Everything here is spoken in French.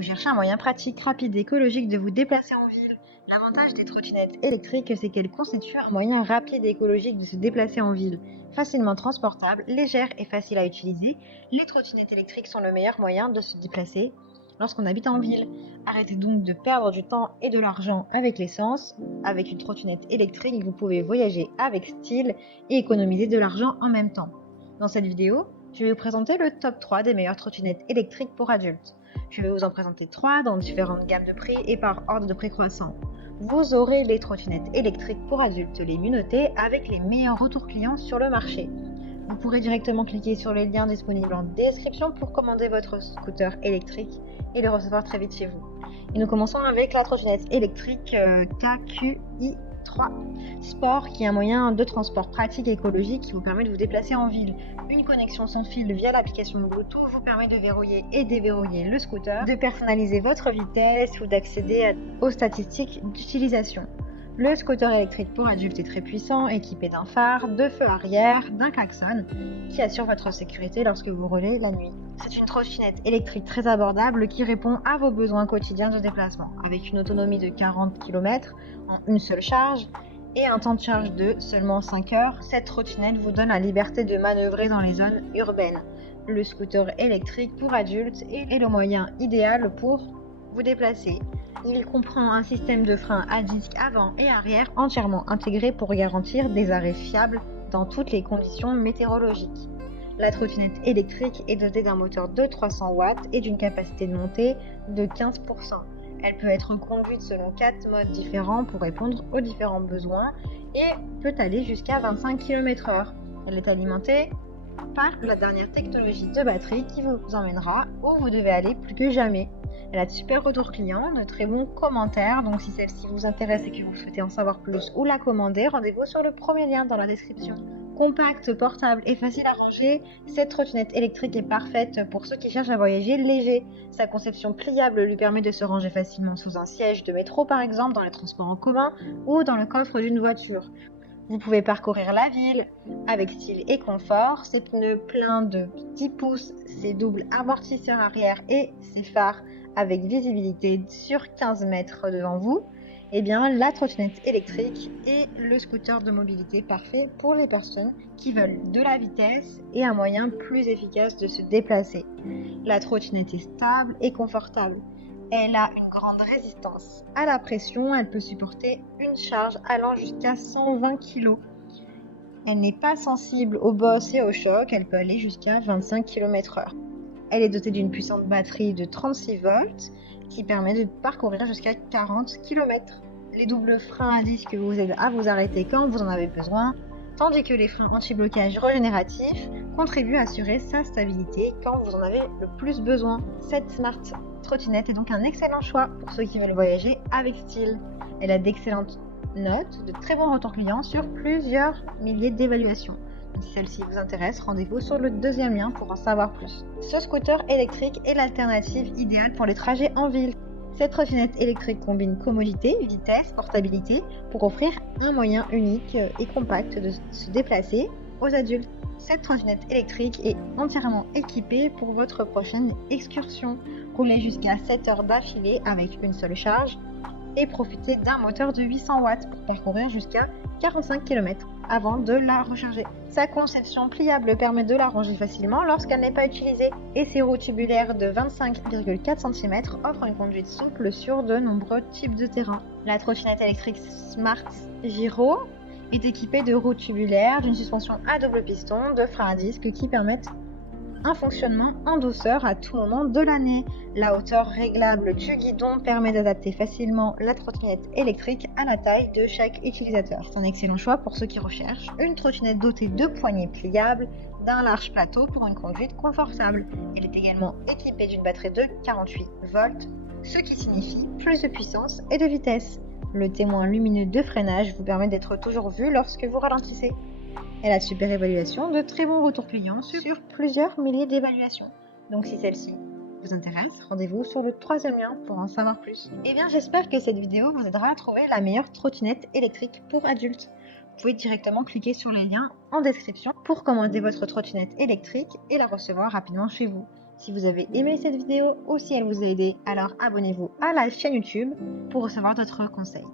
Vous cherchez un moyen pratique, rapide et écologique de vous déplacer en ville. L'avantage des trottinettes électriques, c'est qu'elles constituent un moyen rapide et écologique de se déplacer en ville. Facilement transportables, légères et faciles à utiliser, les trottinettes électriques sont le meilleur moyen de se déplacer lorsqu'on habite en ville. Arrêtez donc de perdre du temps et de l'argent avec l'essence. Avec une trottinette électrique, vous pouvez voyager avec style et économiser de l'argent en même temps. Dans cette vidéo, je vais vous présenter le top 3 des meilleures trottinettes électriques pour adultes. Je vais vous en présenter 3 dans différentes gammes de prix et par ordre de prix croissant. Vous aurez les trottinettes électriques pour adultes les mieux notées avec les meilleurs retours clients sur le marché. Vous pourrez directement cliquer sur les liens disponibles en description pour commander votre scooter électrique et le recevoir très vite chez vous. Et nous commençons avec la trottinette électrique KQi3 Sport, qui est un moyen de transport pratique et écologique qui vous permet de vous déplacer en ville. Une connexion sans fil via l'application Bluetooth vous permet de verrouiller et déverrouiller le scooter, de personnaliser votre vitesse ou d'accéder aux statistiques d'utilisation. Le scooter électrique pour adultes est très puissant, équipé d'un phare, de feux arrière, d'un klaxon qui assure votre sécurité lorsque vous roulez la nuit. C'est une trottinette électrique très abordable qui répond à vos besoins quotidiens de déplacement. Avec une autonomie de 40 km en une seule charge et un temps de charge de seulement 5 heures, cette trottinette vous donne la liberté de manœuvrer dans les zones urbaines. Le scooter électrique pour adultes est le moyen idéal pour vous déplacer. Il comprend un système de frein à disque avant et arrière entièrement intégré pour garantir des arrêts fiables dans toutes les conditions météorologiques. La trottinette électrique est dotée d'un moteur de 300 watts et d'une capacité de montée de 15%. Elle peut être conduite selon 4 modes différents pour répondre aux différents besoins et peut aller jusqu'à 25 km/h. Elle est alimentée par la dernière technologie de batterie qui vous emmènera où vous devez aller plus que jamais. Elle a de super retours clients, de très bons commentaires, donc si celle-ci vous intéresse et que vous souhaitez en savoir plus ou la commander, rendez-vous sur le premier lien dans la description. Compacte, portable et facile à ranger, cette trottinette électrique est parfaite pour ceux qui cherchent à voyager léger. Sa conception pliable lui permet de se ranger facilement sous un siège de métro par exemple, dans les transports en commun ou dans le coffre d'une voiture. Vous pouvez parcourir la ville avec style et confort. Ses pneus pleins de 10 pouces, ses doubles amortisseurs arrière et ses phares avec visibilité sur 15 mètres devant vous, la trottinette électrique est le scooter de mobilité parfait pour les personnes qui veulent de la vitesse et un moyen plus efficace de se déplacer. La trottinette est stable et confortable. Elle a une grande résistance à la pression, elle peut supporter une charge allant jusqu'à 120 kg. Elle n'est pas sensible aux bosses et aux chocs, elle peut aller jusqu'à 25 km/h. Elle est dotée d'une puissante batterie de 36 volts qui permet de parcourir jusqu'à 40 km. Les doubles freins à disque vous aident à vous arrêter quand vous en avez besoin, tandis que les freins anti-blocage régénératifs contribuent à assurer sa stabilité quand vous en avez le plus besoin. Cette Smart trottinette est donc un excellent choix pour ceux qui veulent voyager avec style. Elle a d'excellentes notes, de très bons retours clients sur plusieurs milliers d'évaluations. Si celle-ci vous intéresse, rendez-vous sur le deuxième lien pour en savoir plus. Ce scooter électrique est l'alternative idéale pour les trajets en ville. Cette trottinette électrique combine commodité, vitesse, portabilité pour offrir un moyen unique et compact de se déplacer aux adultes. Cette trottinette électrique est entièrement équipée pour votre prochaine excursion. Roulez jusqu'à 7 heures d'affilée avec une seule charge et profitez d'un moteur de 800 watts pour parcourir jusqu'à 45 km avant de la recharger. Sa conception pliable permet de la ranger facilement lorsqu'elle n'est pas utilisée et ses roues tubulaires de 25,4 cm offrent une conduite souple sur de nombreux types de terrain. La trottinette électrique Smart Giro est équipée de roues tubulaires, d'une suspension à double piston, de freins à disque qui permettent un fonctionnement en douceur à tout moment de l'année. La hauteur réglable du guidon permet d'adapter facilement la trottinette électrique à la taille de chaque utilisateur. C'est un excellent choix pour ceux qui recherchent une trottinette dotée de poignées pliables, d'un large plateau pour une conduite confortable. Elle est également équipée d'une batterie de 48 volts, ce qui signifie plus de puissance et de vitesse. Le témoin lumineux de freinage vous permet d'être toujours vu lorsque vous ralentissez. Elle a de super évaluations, de très bons retours clients sur plusieurs milliers d'évaluations. Donc si celle-ci vous intéresse, rendez-vous sur le troisième lien pour en savoir plus. J'espère que cette vidéo vous aidera à trouver la meilleure trottinette électrique pour adultes. Vous pouvez directement cliquer sur les liens en description pour commander votre trottinette électrique et la recevoir rapidement chez vous. Si vous avez aimé cette vidéo ou si elle vous a aidé, alors abonnez-vous à la chaîne YouTube pour recevoir d'autres conseils.